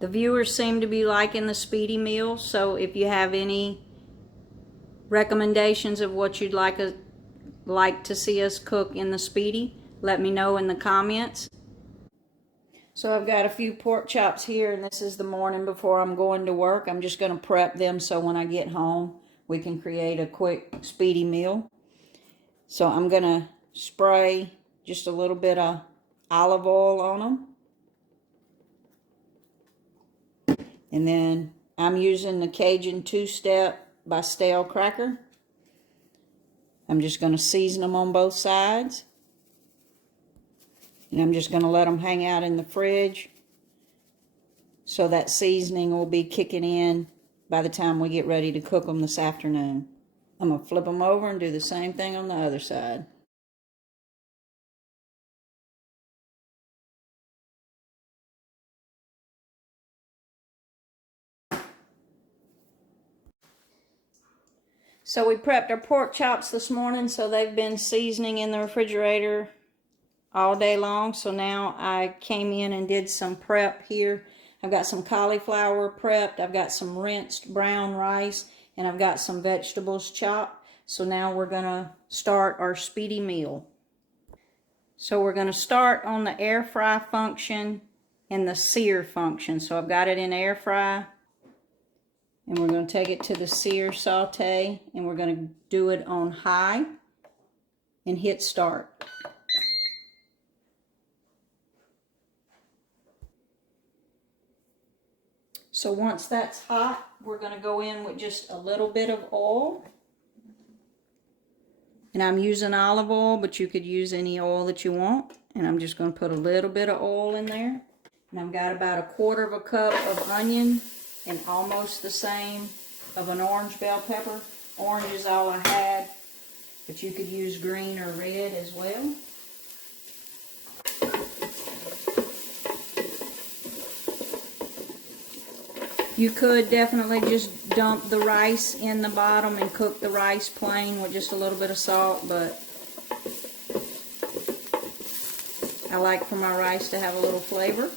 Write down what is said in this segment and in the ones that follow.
The viewers seem to be liking the Speedi meal, so if you have any recommendations of what you'd like to see us cook in the Speedi, let me know in the comments. So I've got a few pork chops here, and this is the morning before I'm going to work. I'm just going to prep them so when I get home we can create a quick Speedi meal. So I'm going to spray just a little bit of olive oil on them. And then I'm using the Cajun two-step by Stale Cracker. I'm just going to season them on both sides. And I'm just going to let them hang out in the fridge so that seasoning will be kicking in by the time we get ready to cook them this afternoon. I'm going to flip them over and do the same thing on the other side. So we prepped our pork chops this morning, so they've been seasoning in the refrigerator all day long. So now I came in and did some prep here. I've got some cauliflower prepped, I've got some rinsed brown rice, and I've got some vegetables chopped. So now we're going to start our Speedi meal. So we're going to start on the air fry function and the sear function. So I've got it in air fry, and we're going to take it to the sear saute, and we're going to do it on high and hit start. So once that's hot, we're going to go in with just a little bit of oil. And I'm using olive oil, but you could use any oil that you want. And I'm just going to put a little bit of oil in there. And I've got about 1/4 cup of onion and almost the same of an orange bell pepper. Orange is all I had, but you could use green or red as well. You could definitely just dump the rice in the bottom and cook the rice plain with just a little bit of salt, but I like for my rice to have a little flavor.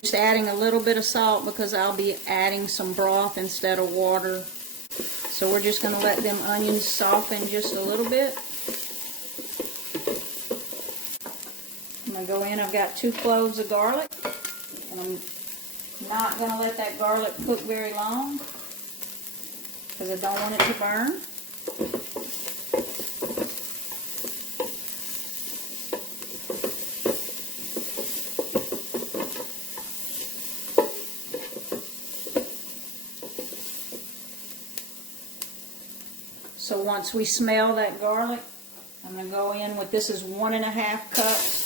Just adding a little bit of salt because I'll be adding some broth instead of water. So we're just going to let them onions soften just a little bit. I'm going to go in, I've got 2 cloves of garlic, and I'm not going to let that garlic cook very long because I don't want it to burn. So once we smell that garlic, I'm going to go in with, this is 1½ cups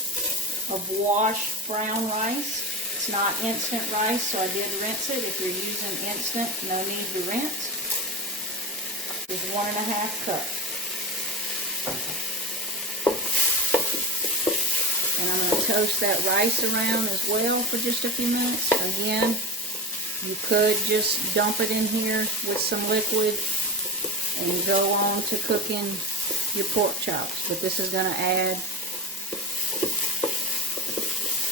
of washed brown rice. It's not instant rice, so I did rinse it. If you're using instant, no need to rinse. There's 1½ cup. And I'm going to toast that rice around as well for just a few minutes. Again, you could just dump it in here with some liquid and go on to cooking your pork chops. But this is going to add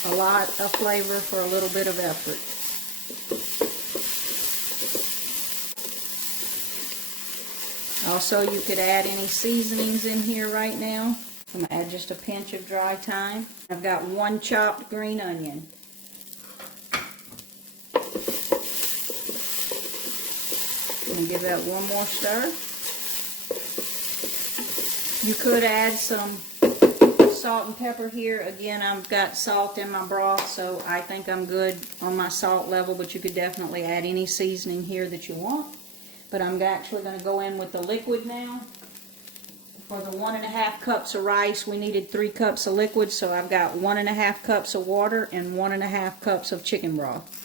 a lot of flavor for a little bit of effort. Also, you could add any seasonings in here right now. I'm going to add just a pinch of dry thyme. I've got 1 chopped green onion. I'm going to give that one more stir. You could add some salt and pepper here. Again, I've got salt in my broth, so I think I'm good on my salt level, but you could definitely add any seasoning here that you want. But I'm actually going to go in with the liquid now. For the 1½ cups of rice, we needed 3 cups of liquid, so I've got 1½ cups of water and 1½ cups of chicken broth.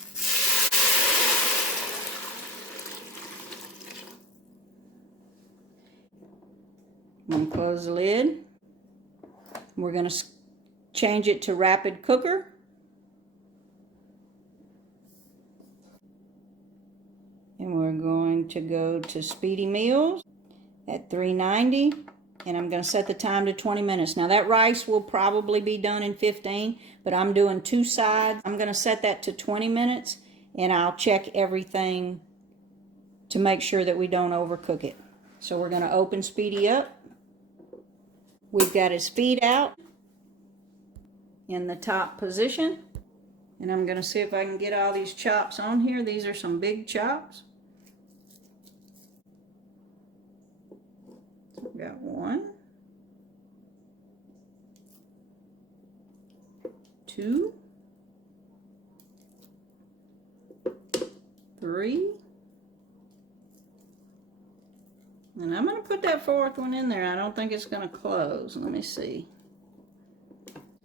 I'm going to close the lid. We're going to change it to rapid cooker. And we're going to go to Speedi Meals at 390. And I'm going to set the time to 20 minutes. Now that rice will probably be done in 15, but I'm doing 2 sides. I'm going to set that to 20 minutes, and I'll check everything to make sure that we don't overcook it. So we're going to open Speedy up. We've got his feet out in the top position. And I'm going to see if I can get all these chops on here. These are some big chops. Got 1, 2, 3, and I'm going to put that 4th one in there. I don't think it's going to close. Let me see.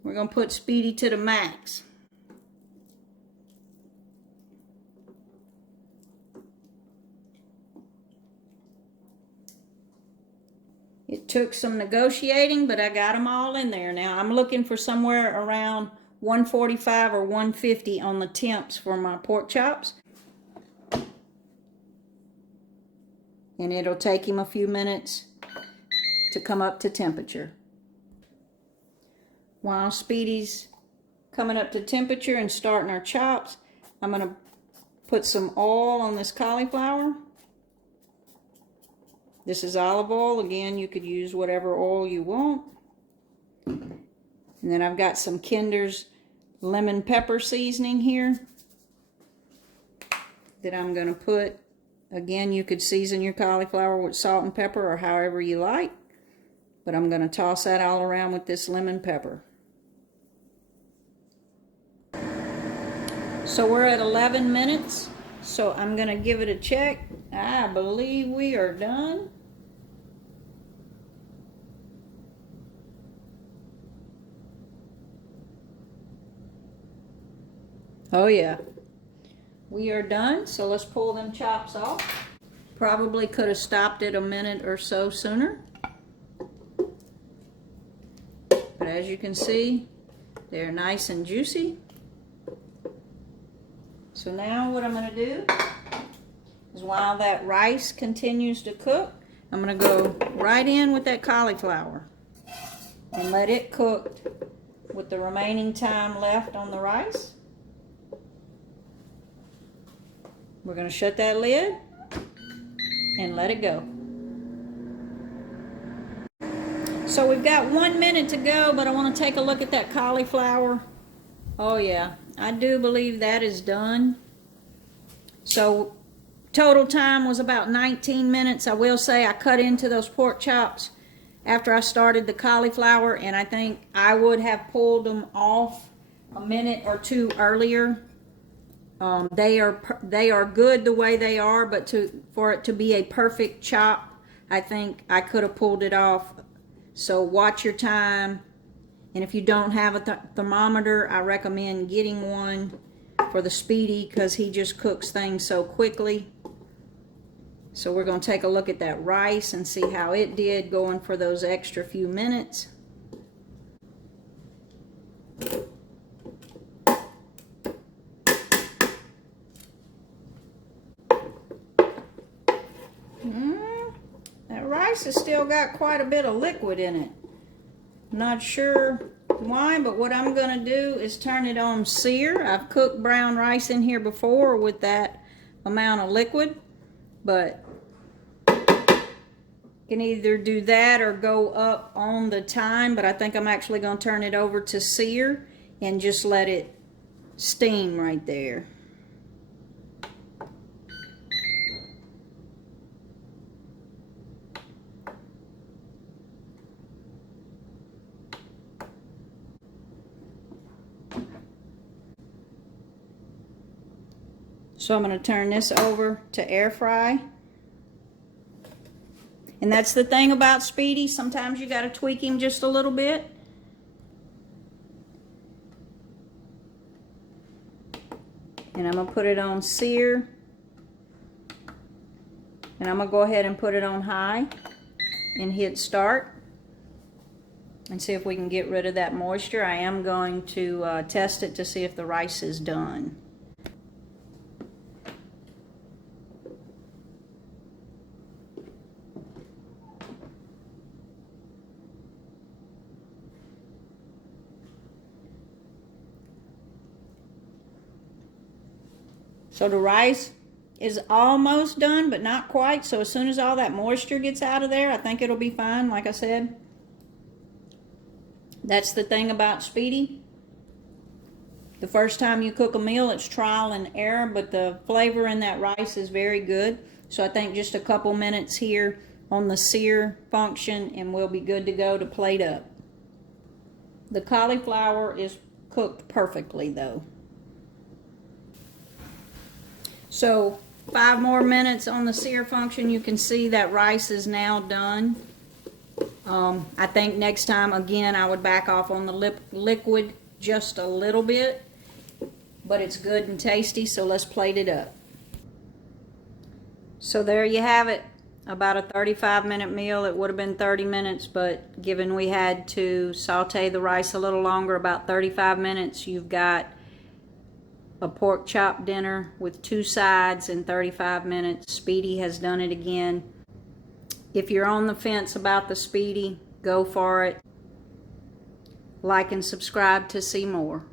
We're going to put Speedy to the max. It took some negotiating, but I got them all in there. Now I'm looking for somewhere around 145 or 150 on the temps for my pork chops. And it'll take him a few minutes to come up to temperature. While Speedy's coming up to temperature and starting our chops, I'm going to put some oil on this cauliflower. This is olive oil. Again, you could use whatever oil you want. And then I've got some Kinder's lemon pepper seasoning here that I'm going to put. Again, you could season your cauliflower with salt and pepper or however you like. But I'm going to toss that all around with this lemon pepper. So we're at 11 minutes. So I'm going to give it a check. I believe we are done. Oh yeah, we are done. So let's pull them chops off. Probably could have stopped it a minute or so sooner. But as you can see, they're nice and juicy. So now what I'm going to do is while that rice continues to cook, I'm going to go right in with that cauliflower and let it cook with the remaining time left on the rice. We're going to shut that lid and let it go. So we've got 1 minute to go, but I want to take a look at that cauliflower. Oh yeah, I do believe that is done. So total time was about 19 minutes. I will say I cut into those pork chops after I started the cauliflower, and I think I would have pulled them off a minute or 2 earlier. They are good the way they are, but for it to be a perfect chop, I think I could have pulled it off. So watch your time, and if you don't have a thermometer, I recommend getting one for the Speedy because he just cooks things so quickly. So we're going to take a look at that rice and see how it did going for those extra few minutes. That rice has still got quite a bit of liquid in it. Not sure why, but what I'm going to do is turn it on sear. I've cooked brown rice in here before with that amount of liquid, but you can either do that or go up on the time, but I think I'm actually going to turn it over to sear and just let it steam right there. So I'm going to turn this over to air fry. And that's the thing about Speedy. Sometimes you got to tweak him just a little bit. And I'm going to put it on sear. And I'm going to go ahead and put it on high and hit start. And see if we can get rid of that moisture. I am going to test it to see if the rice is done. So the rice is almost done, but not quite. So as soon as all that moisture gets out of there, I think it'll be fine, like I said. That's the thing about Speedi. The first time you cook a meal, it's trial and error, but the flavor in that rice is very good. So I think just a couple minutes here on the sear function and we'll be good to go to plate up. The cauliflower is cooked perfectly though. So 5 more minutes on the sear function. You can see that rice is now done. I think next time, again, I would back off on the liquid just a little bit. But it's good and tasty, so let's plate it up. So there you have it. About a 35-minute meal. It would have been 30 minutes, but given we had to saute the rice a little longer, about 35 minutes, you've got a pork chop dinner with 2 sides in 35 minutes. Speedi has done it again. If you're on the fence about the Speedi, go for it. Like and subscribe to see more.